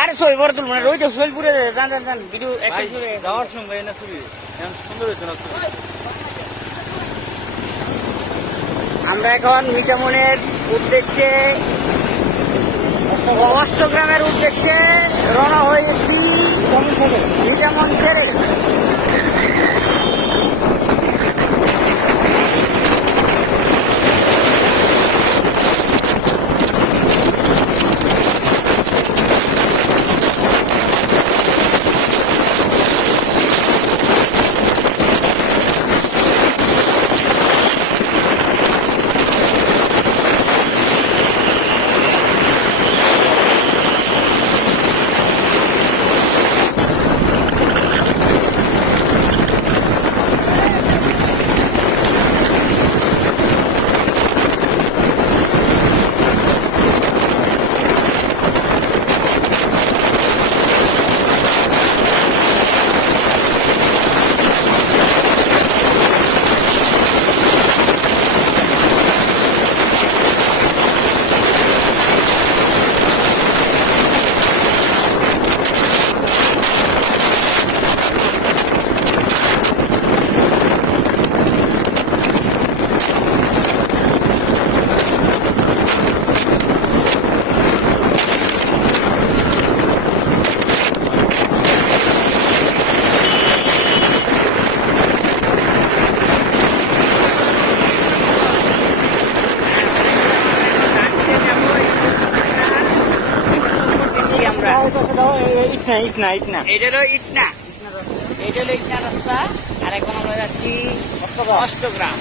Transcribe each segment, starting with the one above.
আরে ছবি বড় তুলবো না, রোজ শৈলপুরে যান যান যান ভিডিও যাওয়ার সঙ্গে এনে ছবি সুন্দর হয়েছে না। আমরা এখন মিঠামনের উদ্দেশ্যে অষ্টগ্রামের উদ্দেশ্যে রওনা হয়েছি মিঠামন ছেড়ে। ইটনা এটা হলো ইটনা, এটা হলো ইটনা রাস্তা। আর এখন আমরা যাচ্ছি অষ্টগ্রাম।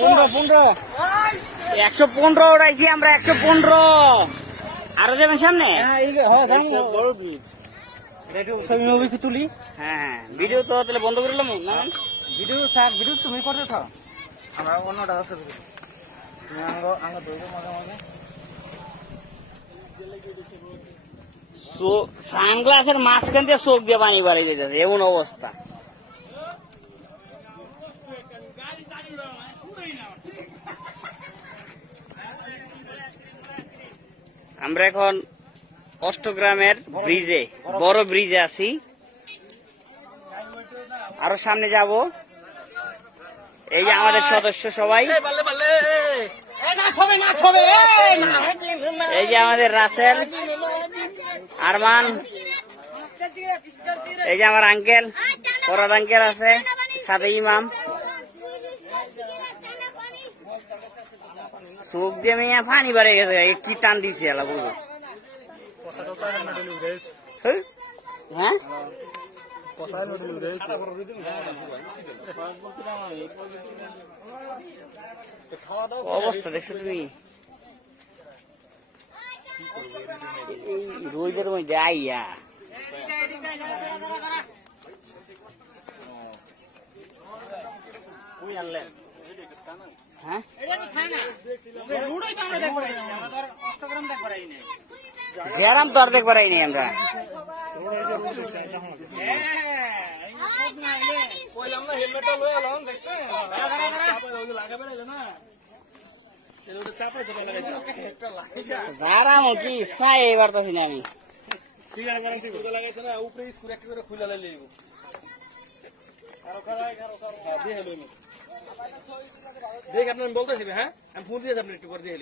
115 উড়াইছি আমরা, 115। আরো যাবেন সামনে? বড় ব্রিজ তুলি। হ্যাঁ, ভিডিও তো তাহলে বন্ধ করলাম না? ভিডিও থাক, ভিডিও তুমি করতে থাক, আমরা অন্যটা আছে তুমি আঙ্গ ধরবে মাঝে মাঝে। সানগ্লাসের মাঝখান দিয়ে চোখ দিয়ে পানি বাড়ি যেতেছে, এমন অবস্থা। আমরা এখন অষ্টগ্রামের ব্রিজে, বড় ব্রিজে আছি। আরো সামনে যাব। এই যে আমাদের সদস্য সবাই, এই যে আমাদের রাসেল, আরমান, এই যে আমার আঙ্কেল, ফরাদ আঙ্কেল আছে, সাথে ইমাম। চোখ দিয়ে মেয়ে পানি বাড়ে গেছে, কি টান দিছে এলা বুঝো। হ্যাঁ, অবস্থা দেখছো তুমি? রোদের মধ্যে আইয়া হ্যাঁ, গ্যারাম তো আর দেখবার আইনি আমরা। গ্যারাম কি ছাই বাড়তাছি না আমি। দেখ আপনার বলতেছি, হ্যাঁ আমি ফোন দিয়ে আপনি একটু করে দিয়ে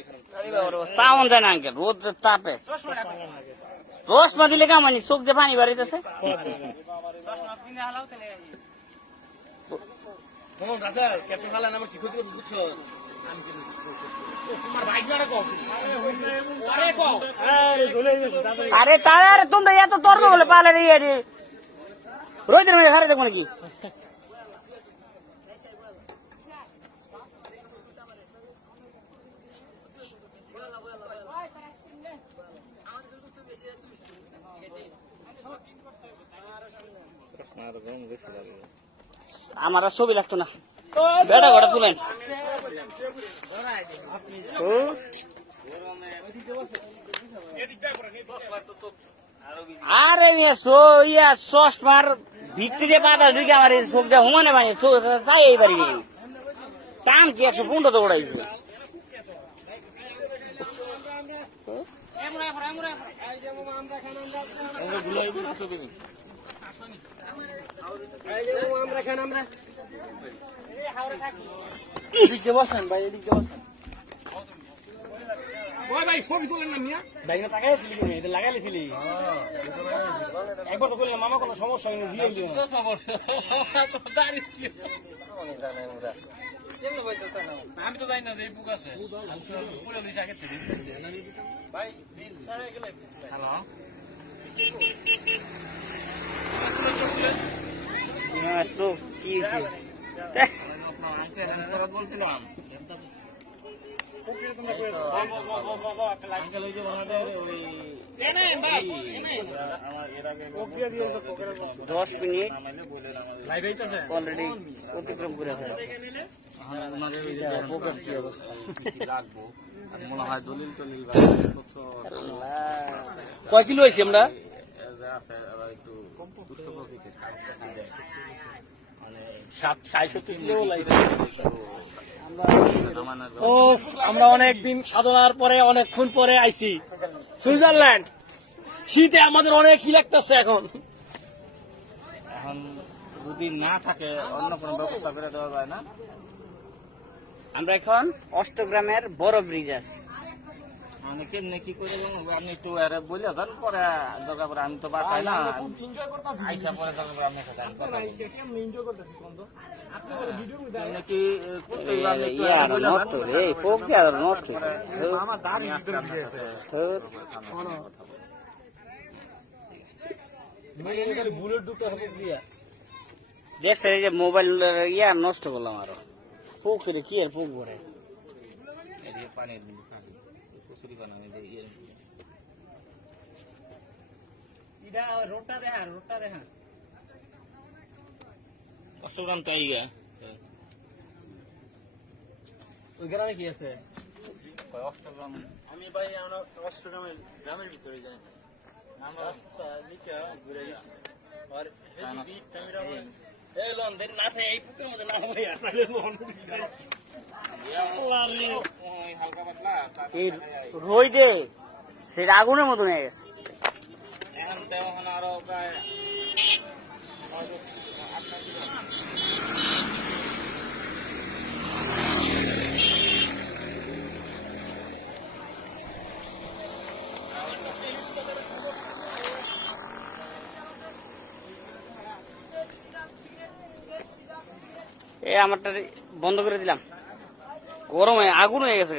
সাউন্ড দেয় না আঙ্কেল, রোদ তাপে চশমা দিলে কামানি, চোখ দিয়ে পানি বাড়িতেছে। ক্যাপ্টেন হালান আমার কি ক্ষতি করছে বুঝছো? আরে তার তোমরা এত তর্ক বলে পালে রোদের মধ্যে হারে দেখো নাকি? আমার আর ছবি লাগতো না, বেটা ঘটা তুলেন। আরে ইয়া চশমার ভিতরে বাধা ঢুকে আমার চোখ দিয়ে হুমানে বানিয়ে চাই এই বাড়ি টান কি 115 তো উড়াইছে। এদিকে বসেন ভাই, এদিকে বসেন ভাই। ছবি তোলেন না মিয়া ভাই, না তাকাইছিলি তুমি, এটা লাগাইছিলি একবার তো করলাম, মামা কোনো সমস্যা হয়নি, দিয়ে দিও আমি তো জানি না যে বুক আছে ভাই। কি বলছিলাম দশ মিনিট অলরেডি অতিক্রম করে হয়েছে। কি অবস্থা মনে হয় দলিল টলিল কয় কিলো হয়েছি আমরা? আমরা অনেকদিন সাধনার পরে অনেকক্ষণ পরে আইছি সুইজারল্যান্ড। শীতে আমাদের অনেক কি লাগতেছে এখন। এখন যদি না থাকে অন্য কোনো ব্যবস্থা করে দেওয়া যায় না। আমরা এখন অষ্টগ্রামের বড় ব্রিজ আছে, মানে কেমনে কি করে আপনি একটু বলে দেন, পরে দরকার পরে আমি তো বাসায় না আইসা পরে দরকার আপনি নষ্ট রে পোক দিয়ে নষ্ট দেখছে এই যে মোবাইল ইয়া নষ্ট করলাম আরো। পুকুরে কি আর পুকুরে এদিকে পানির মধ্যে থাকি কুচুরি বানাবে ইয়ে এটা রোডটা দেখা অষ্টগ্রাম তো আইগা ওই গ্রামে কি আছে অষ্টগ্রাম আমি ভাই আমরা অষ্টগ্রামের গ্রামের ভিতরে যাই রাস্তা লিখা ঘুরে গেছি আর হেদি ক্যামেরা এই লন দেরি না থাকে এই পুকুরের মধ্যে না ভাই আপনাদের মন হালকা পাতলা এই রই যে সেটা আগুনের মতো হয়ে গেছে এখন তো এখন আরো প্রায় আমারটা বন্ধ করে দিলাম গরম হয়ে আগুন হয়ে গেছে